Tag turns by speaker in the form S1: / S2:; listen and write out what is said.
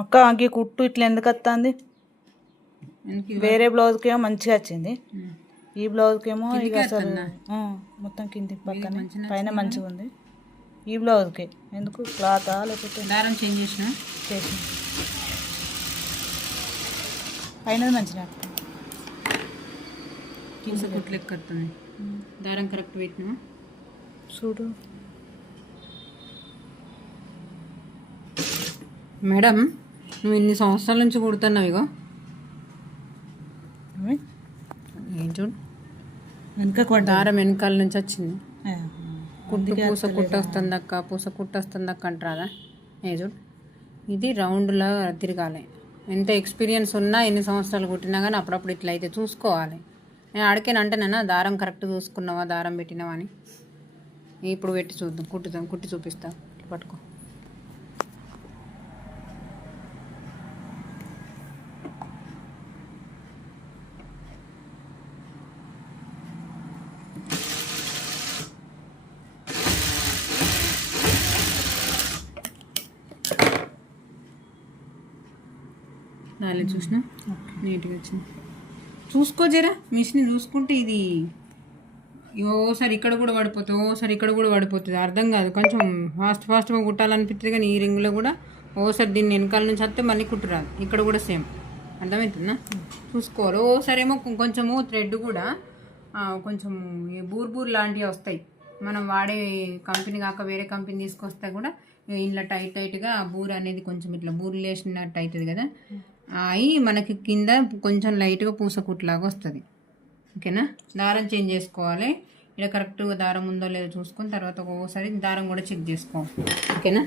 S1: అక్క ఈ కుట్టు ఇట్లా ఎందుకు వస్తుంది? వేరే బ్లౌజ్కి ఏమో మంచిగా వచ్చింది. ఈ బ్లౌజ్కి ఏమో ఇక అసలు మొత్తం కింది పక్కన పైన మంచిగా ఉంది. ఈ బ్లౌజ్కి. ఎందుకు? క్లాతా లేకపోతే
S2: దారం చేంజ్ చేసిన?
S1: చేసిన. పైన మంచిగా
S2: కింద కుట్లు దారం కరెక్ట్ పెట్టినా?
S1: చూడు.
S2: మేడం నువ్వు ఇన్ని సంవత్సరాల నుంచి కుడుతున్నావు ఇగో? ఏం చూడు.
S1: వెనక
S2: దారం వెనకాల నుంచి వచ్చింది. కుట్టు పూస కుట్ట వస్తుంది అక్క పూస కుట్ట వస్తుంది అక్క అంటారా? ఏ చూడు. ఇది రౌండ్లా తిరగాలి. ఎంత ఎక్స్పీరియన్స్ ఉన్నా ఎన్ని సంవత్సరాలు కుట్టినా కానీ అప్పుడప్పుడు ఇట్లా అయితే చూసుకోవాలి. నేను అడిగాను అంటేనా దారం కరెక్ట్ చూసుకున్నావా దారం పెట్టినావా అని? ఇప్పుడు పెట్టి చూద్దాం కుట్టుదాం కుట్టి చూపిస్తా. పట్టుకో. రాలేదు చూసిన? నీట్గా వచ్చింది. చూసుకో జరా మిషన్ చూసుకుంటే ఇది ఓసారి ఇక్కడ కూడా పడిపోతుంది ఓసారి ఇక్కడ కూడా పడిపోతుంది. అర్థం కాదు కొంచెం ఫాస్ట్ ఫాస్ట్గా కుట్టాలనిపిస్తుంది కానీ ఈ రింగ్లో కూడా ఓసారి దీన్ని వెనకాల నుంచి వస్తే మళ్ళీ కుట్టురాదు ఇక్కడ కూడా సేమ్. అర్థమవుతుందా చూసుకోవాలి. ఓసారి ఏమో కొంచెము థ్రెడ్ కూడా ఆ, కొంచెము ఈ బూర్ బూర్ లాంటివి వస్తాయి. మనం వాడే కంపెనీ కాక వేరే కంపెనీ తీసుకొస్తే కూడా ఇలా టైట్ టైట్గా బూర్ అనేది కొంచెం ఇట్లా బూర్ లేసినట్టు అవుతుంది కదా. ఆయి మనకి కింద కొంచెం లైట్గా పూస కుట్లాగా వస్తుంది. ఓకేనా? దారం చేంజ్ చేసుకోవాలి. ఇక్కడ కరెక్ట్గా దారం ఉందో లేదో చూసుకొని తర్వాత ఒక్కొక్కసారి దారం కూడా చెక్ చేసుకోవాలి. ఓకేనా?